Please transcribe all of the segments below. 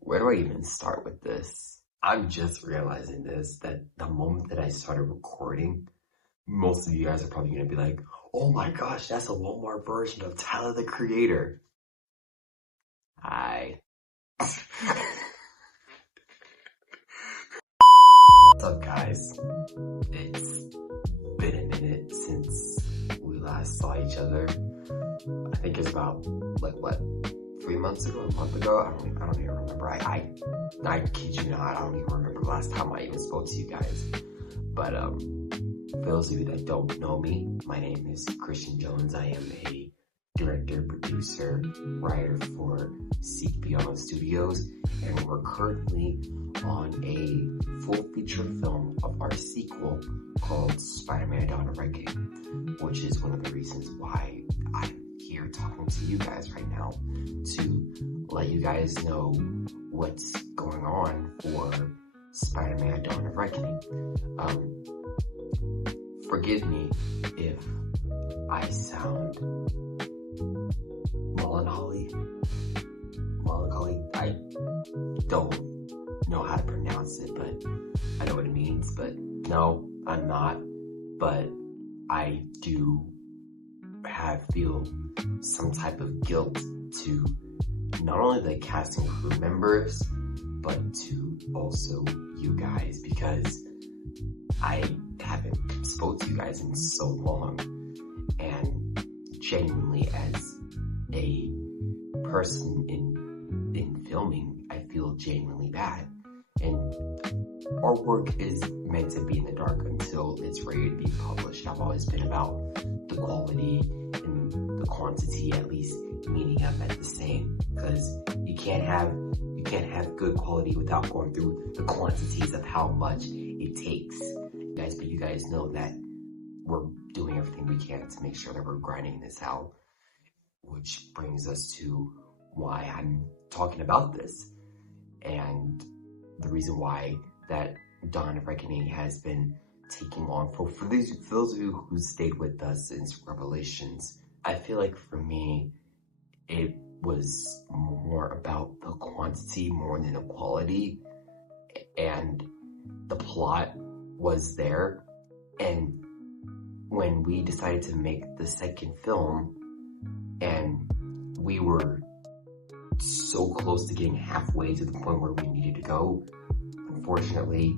Where do I even start with this? I'm just realizing this, that the moment that I started recording, most of you guys are probably going to be like, oh my gosh, that's a Walmart version of Tyler the Creator. Hi. What's up, guys? It's been a minute since we last saw each other. I think it's about, 3 months ago, a month ago? I don't even remember. I kid you not, I don't even remember the last time I even spoke to you guys. But for those of you that don't know me, my name is Christian Jones. I am a director, producer, writer for Seek Beyond Studios, and we're currently on a full feature film of our sequel called Spider-Man Dawn of Reckoning, which is one of the reasons why I'm here talking to you guys right now, to let you guys know what's going on for Spider-Man Dawn of Reckoning. Forgive me if I sound melancholy. I don't know how to pronounce it, but I know what it means. But no, I'm not. But I do feel some type of guilt to not only the cast and crew members, but to also you guys, because I haven't spoke to you guys in so long, and genuinely as a person in filming, I feel genuinely bad. And our work is meant to be in the dark until it's ready to be published. I've always been about the quality and the quantity at least meeting up at the same, because you can't have good quality without going through the quantities of how much it takes. Guys, but you guys know that we're doing everything we can to make sure that we're grinding this out, which brings us to why I'm talking about this, and the reason why that Dawn of Reckoning has been taking long. For those of you who stayed with us since Revelations, I feel like for me, it was more about the quantity more than the quality, and the plot was there. And when we decided to make the second film, and we were so close to getting halfway to the point where we needed to go, unfortunately,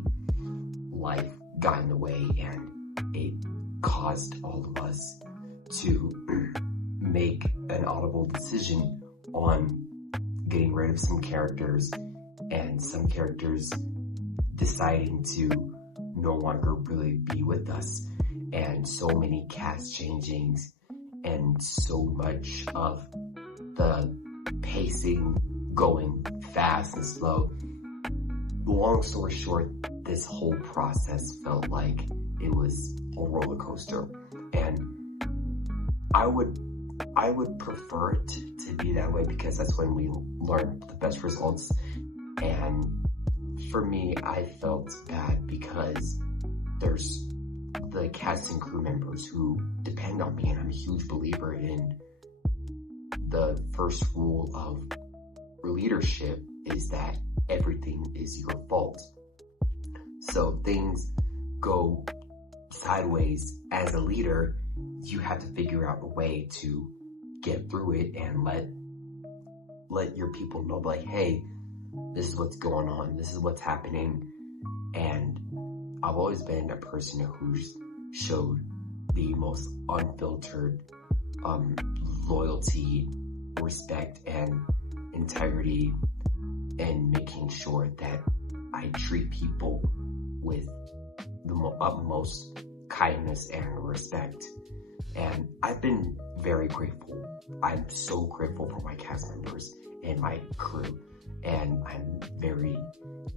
life got in the way, and it caused all of us to make an audible decision on getting rid of some characters, and some characters deciding to no longer really be with us, and so many cast changings, and so much of the pacing going fast and slow. Long story short, this whole process felt like it was a roller coaster, and I would prefer it to be that way, because that's when we learn the best results. And for me, I felt bad because there's the cast and crew members who depend on me, and I'm a huge believer in the first rule of leadership is that everything is your fault. So things go sideways as a leader, you have to figure out a way to get through it and let your people know, like, hey, this is what's going on, this is what's happening. And I've always been a person who's showed the most unfiltered loyalty, respect, and integrity, and making sure that I treat people with the utmost kindness and respect. And I've been very grateful. I'm so grateful for my cast members and my crew, and I'm very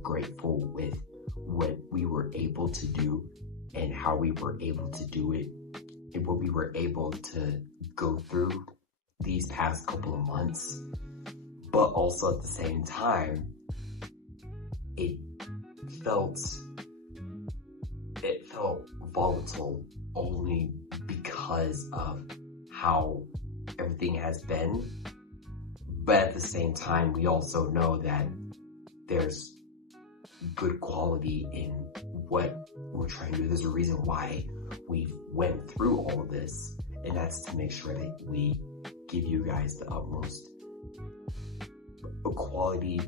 grateful with what we were able to do and how we were able to do it, and what we were able to go through these past couple of months. But also at the same time, it felt volatile only because of how everything has been. But at the same time, we also know that there's good quality in what we're trying to do. There's a reason why we went through all of this, and that's to make sure that we give you guys the utmost quality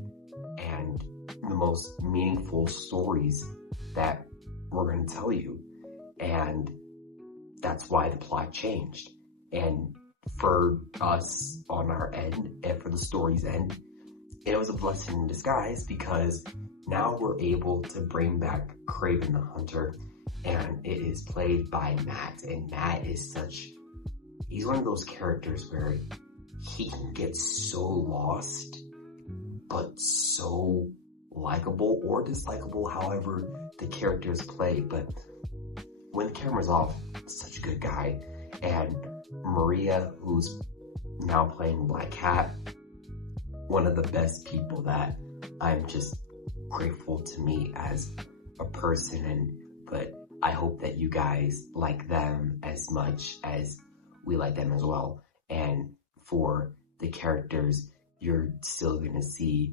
and the most meaningful stories that we're going to tell you. And that's why the plot changed. And for us on our end, and for the story's end, it was a blessing in disguise, because now we're able to bring back Kraven the Hunter, and it is played by Matt. And Matt is he's one of those characters where he can get so lost, but so likable or dislikable, however the character is played. But when the camera's off, such a good guy. And Maria, who's now playing Black Cat, one of the best people that I'm just grateful to meet as a person. But I hope that you guys like them as much as we like them as well. And for the characters, you're still gonna see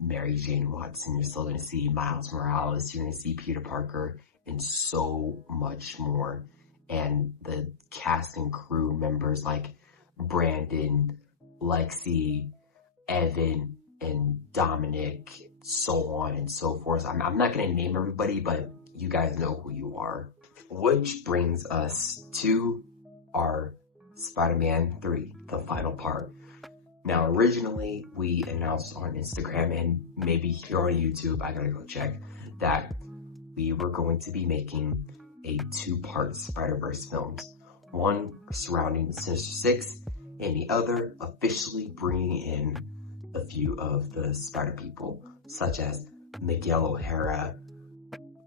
Mary Jane Watson, you're still gonna see Miles Morales, you're gonna see Peter Parker, and so much more. And the cast and crew members like Brandon, Lexi, Evan, and Dominic, so on and so forth. I'm not gonna name everybody, but you guys know who you are. Which brings us to our Spider-Man 3, the final part. Now, originally, we announced on Instagram, and maybe here on YouTube, I gotta go check, that we were going to be making a 2-part Spider-Verse films. One surrounding the Sinister Six, and the other officially bringing in a few of the Spider people, such as Miguel O'Hara,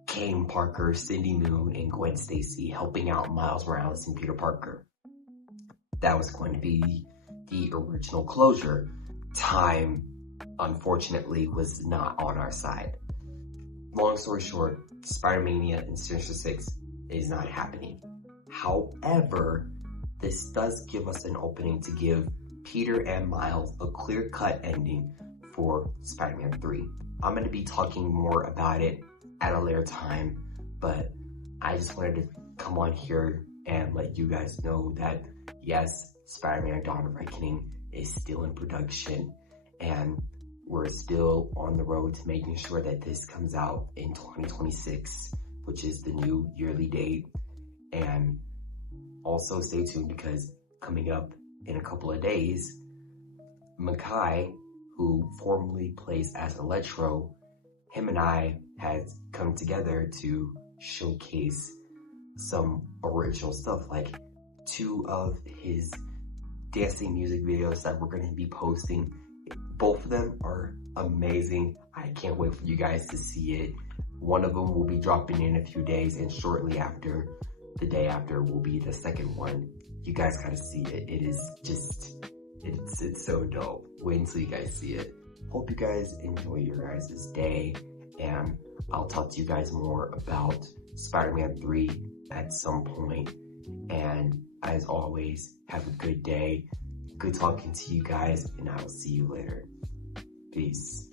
Kane Parker, Cindy Moon, and Gwen Stacy, helping out Miles Morales and Peter Parker. That was going to be the original closure. Time, unfortunately, was not on our side. Long story short, Spider-Mania and Sinister Six is not happening. However, this does give us an opening to give Peter and Miles a clear-cut ending for Spider-Man 3. I'm going to be talking more about it at a later time, but I just wanted to come on here and let you guys know that yes, Spider-Man Dawn of Reckoning is still in production, and we're still on the road to making sure that this comes out in 2026, which is the new yearly date. And also stay tuned, because coming up in a couple of days, Makai, who formerly plays as Electro, him and I had come together to showcase some original stuff, like 2 of his dancing music videos that we're going to be posting. Both of them are amazing. I can't wait for you guys to see it. One of them will be dropping in a few days, and shortly after, the day after, will be the second one. You guys gotta see it. It is just, it's so dope. Wait until you guys see it. Hope you guys enjoy your guys' day, and I'll talk to you guys more about Spider-Man 3 at some point. And as always, have a good day. Good talking to you guys, and I will see you later. Peace.